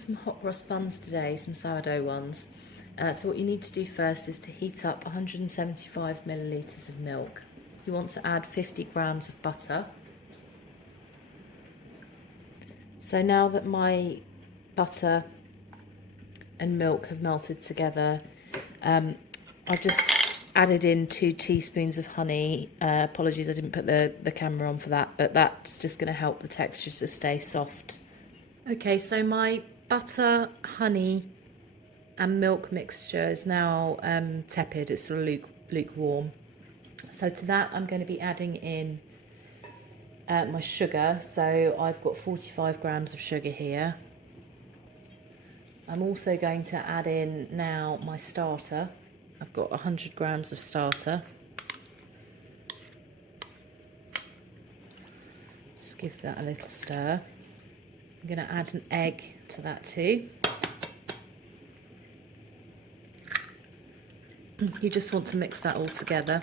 some hot cross buns today, some sourdough ones. So what you need to do first is to heat up 175 millilitres of milk. You want to add 50 grams of butter. So now that my butter and milk have melted together, I've just added in 2 teaspoons of honey. Apologies, I didn't put the camera on for that, but that's just going to help the texture to stay soft. Okay, so my butter, honey and milk mixture is now tepid, it's sort of lukewarm. So to that I'm going to be adding in my sugar. So I've got 45 grams of sugar here. I'm also going to add in now my starter. I've got 100 grams of starter. Just give that a little stir. I'm going to add an egg to that too. You just want to mix that all together.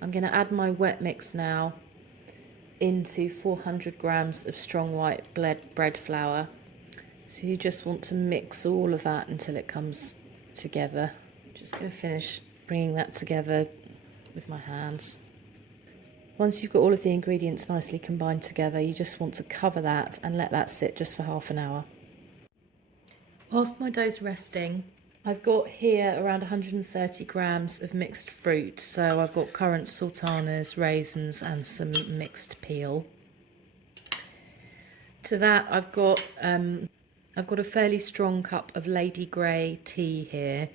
I'm going to add my wet mix now into 400 grams of strong white bread flour. So you just want to mix all of that until it comes together. Just going to finish bringing that together with my hands. Once you've got all of the ingredients nicely combined together, you just want to cover that and let that sit just for half an hour. Whilst my dough's resting, I've got here around 130 grams of mixed fruit. So I've got currant, sultanas, raisins and some mixed peel. To that I've got a fairly strong cup of Lady Grey tea here.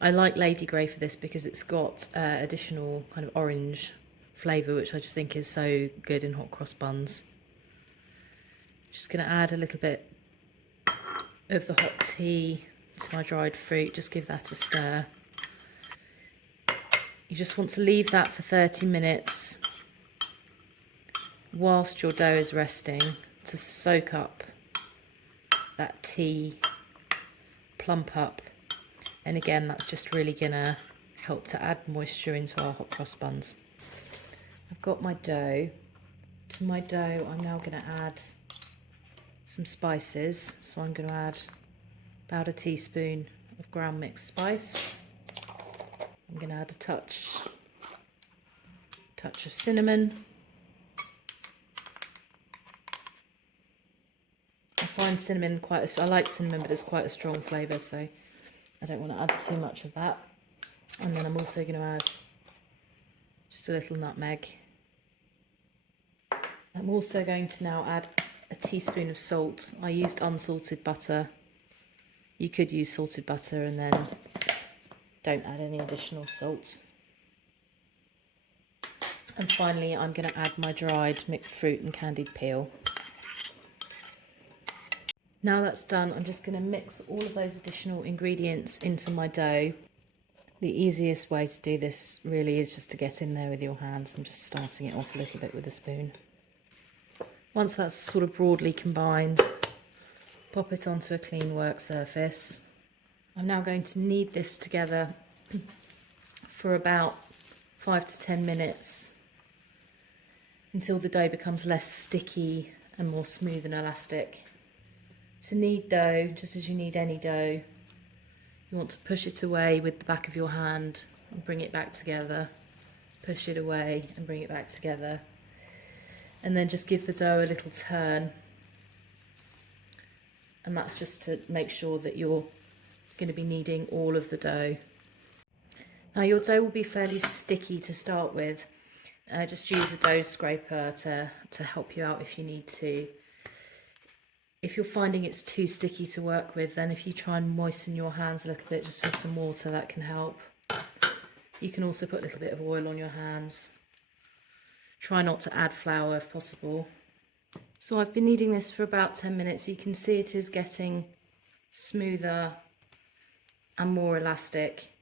I like Lady Grey for this because it's got additional kind of orange flavour, which I just think is so good in hot cross buns. Just going to add a little bit of the hot tea to my dried fruit, just give that a stir. You just want to leave that for 30 minutes whilst your dough is resting to soak up that tea, plump up, and again that's just really gonna help to add moisture into our hot cross buns. I've got my dough. To my dough I'm now going to add some spices, so I'm going to add about a teaspoon of ground mixed spice. I'm going to add a touch of cinnamon. I find cinnamon I like cinnamon, but it's quite a strong flavour, so I don't want to add too much of that. And then I'm also going to add just a little nutmeg. I'm also going to now add a teaspoon of salt. I used unsalted butter. You could use salted butter and then don't add any additional salt. And finally I'm going to add my dried mixed fruit and candied peel. Now that's done, I'm just going to mix all of those additional ingredients into my dough. The easiest way to do this really is just to get in there with your hands. I'm just starting it off a little bit with a spoon. Once that's sort of broadly combined, pop it onto a clean work surface. I'm now going to knead this together for about 5 to 10 minutes until the dough becomes less sticky and more smooth and elastic. To knead dough, just as you knead any dough, you want to push it away with the back of your hand and bring it back together. Push it away and bring it back together. And then just give the dough a little turn. And that's just to make sure that you're going to be kneading all of the dough. Now your dough will be fairly sticky to start with. Just use a dough scraper to help you out if you need to. If you're finding it's too sticky to work with, then if you try and moisten your hands a little bit just with some water, that can help. You can also put a little bit of oil on your hands. Try not to add flour if possible. So I've been kneading this for about 10 minutes. You can see it is getting smoother and more elastic.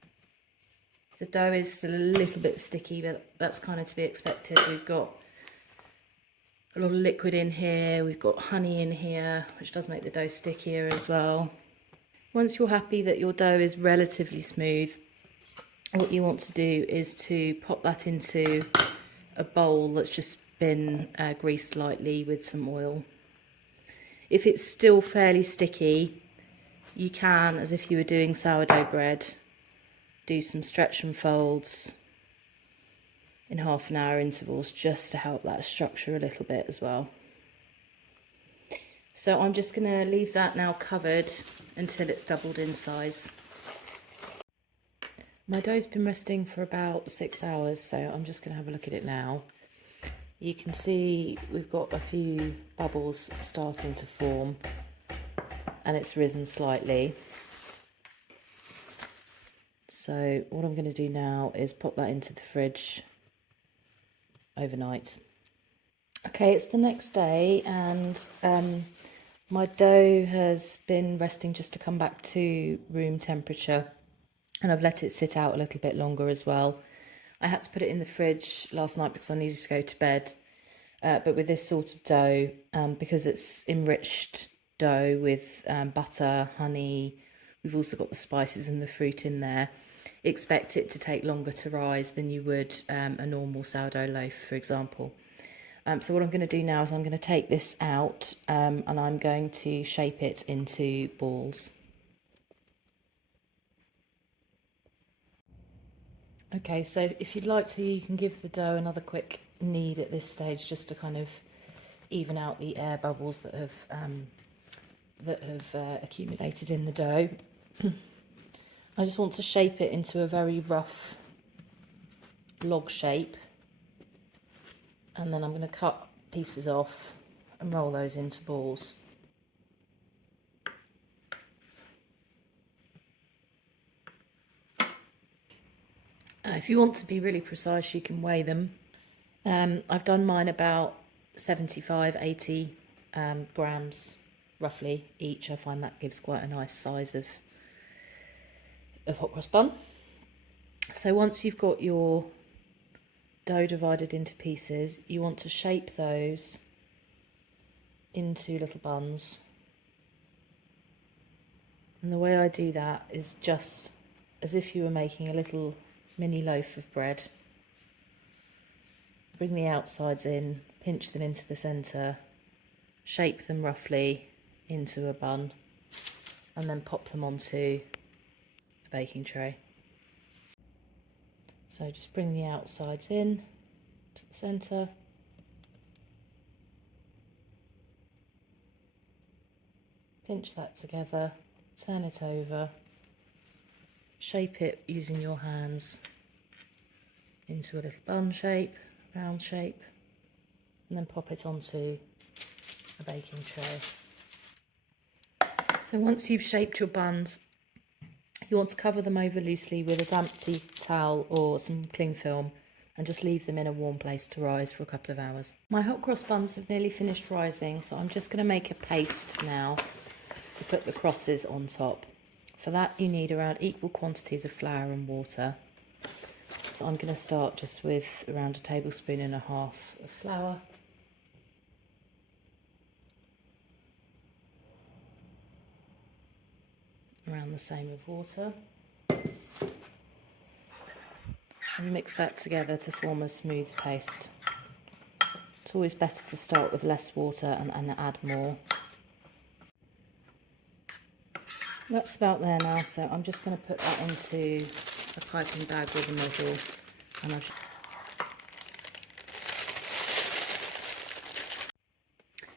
The dough is still a little bit sticky, but that's kind of to be expected. We've got a lot of liquid in here, we've got honey in here, which does make the dough stickier as well. Once you're happy that your dough is relatively smooth, what you want to do is to pop that into a bowl that's just been greased lightly with some oil. If it's still fairly sticky, you can, as if you were doing sourdough bread, do some stretch and folds in half-an-hour intervals just to help that structure a little bit as well. So I'm just going to leave that now covered until it's doubled in size. My dough's been resting for about 6 hours, so I'm just going to have a look at it now. You can see we've got a few bubbles starting to form and it's risen slightly. So what I'm going to do now is pop that into the fridge overnight. Okay, it's the next day and my dough has been resting just to come back to room temperature, and I've let it sit out a little bit longer as well. I had to put it in the fridge last night because I needed to go to bed, but with this sort of dough, because it's enriched dough with butter, honey, we've also got the spices and the fruit in there, expect it to take longer to rise than you would a normal sourdough loaf, for example. So what I'm going to do now is I'm going to take this out and I'm going to shape it into balls. Okay, so if you'd like to, you can give the dough another quick knead at this stage just to kind of even out the air bubbles that have accumulated in the dough. I just want to shape it into a very rough log shape, and then I'm going to cut pieces off and roll those into balls. If you want to be really precise, you can weigh them. I've done mine about 75, 80 grams roughly each. I find that gives quite a nice size of hot cross bun. So once you've got your dough divided into pieces, you want to shape those into little buns. And the way I do that is just as if you were making a little mini loaf of bread. Bring the outsides in, pinch them into the centre, shape them roughly into a bun, and then pop them onto a baking tray. So just bring the outsides in to the centre, pinch that together, turn it over, shape it using your hands into a little bun shape, round shape, and then pop it onto a baking tray. So once you've shaped your buns, you want to cover them over loosely with a damp tea towel or some cling film and just leave them in a warm place to rise for a couple of hours. My hot cross buns have nearly finished rising, so I'm just going to make a paste now to put the crosses on top. For that you need around equal quantities of flour and water. So I'm going to start just with around 1.5 tablespoons of flour. Around the same of water. And mix that together to form a smooth paste. It's always better to start with less water and add more. That's about there now, so I'm just going to put that into a piping bag with a nozzle. And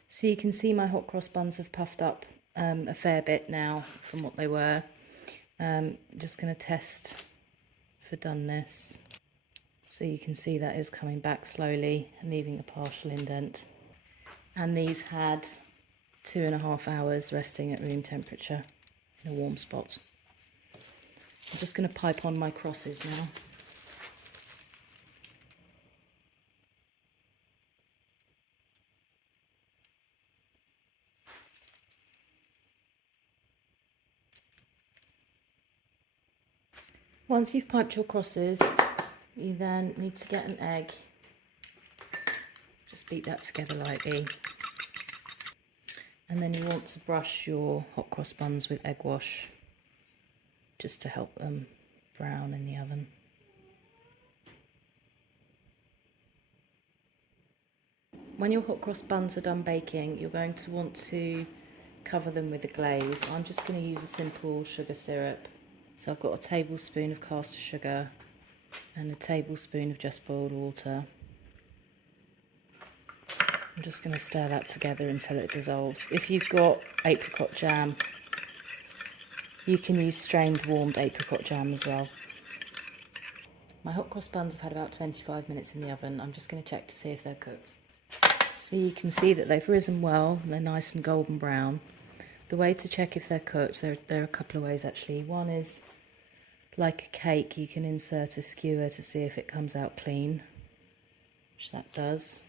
so you can see my hot cross buns have puffed up a fair bit now from what they were. Just going to test for doneness. So you can see that is coming back slowly and leaving a partial indent. And these had 2.5 hours resting at room temperature in a warm spot. I'm just going to pipe on my crosses now. Once you've piped your crosses, you then need to get an egg. Just beat that together lightly. And then you want to brush your hot cross buns with egg wash just to help them brown in the oven. When your hot cross buns are done baking, you're going to want to cover them with a glaze. I'm just going to use a simple sugar syrup. So I've got a tablespoon of caster sugar and a tablespoon of just boiled water. I'm just going to stir that together until it dissolves. If you've got apricot jam, you can use strained warmed apricot jam as well. My hot cross buns have had about 25 minutes in the oven. I'm just going to check to see if they're cooked. So you can see that they've risen well, they're nice and golden brown. The way to check if they're cooked, there are a couple of ways actually. One is like a cake, you can insert a skewer to see if it comes out clean, which that does.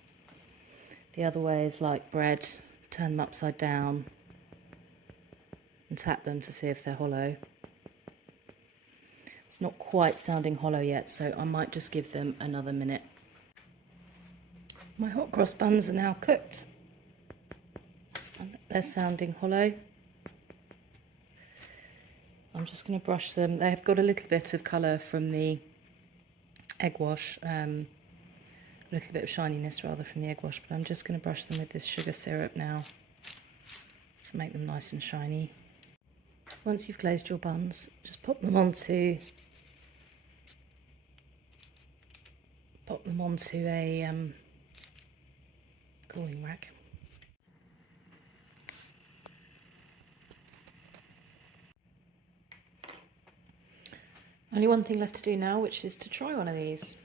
The other way is like bread, turn them upside down and tap them to see if they're hollow. It's not quite sounding hollow yet, so I might just give them another minute. My hot cross buns are now cooked. They're sounding hollow. I'm just going to brush them. They've got a little bit of colour from the egg wash, a little bit of shininess rather from the egg wash, but I'm just going to brush them with this sugar syrup now to make them nice and shiny. Once you've glazed your buns, just pop them onto a cooling rack. Only one thing left to do now, which is to try one of these.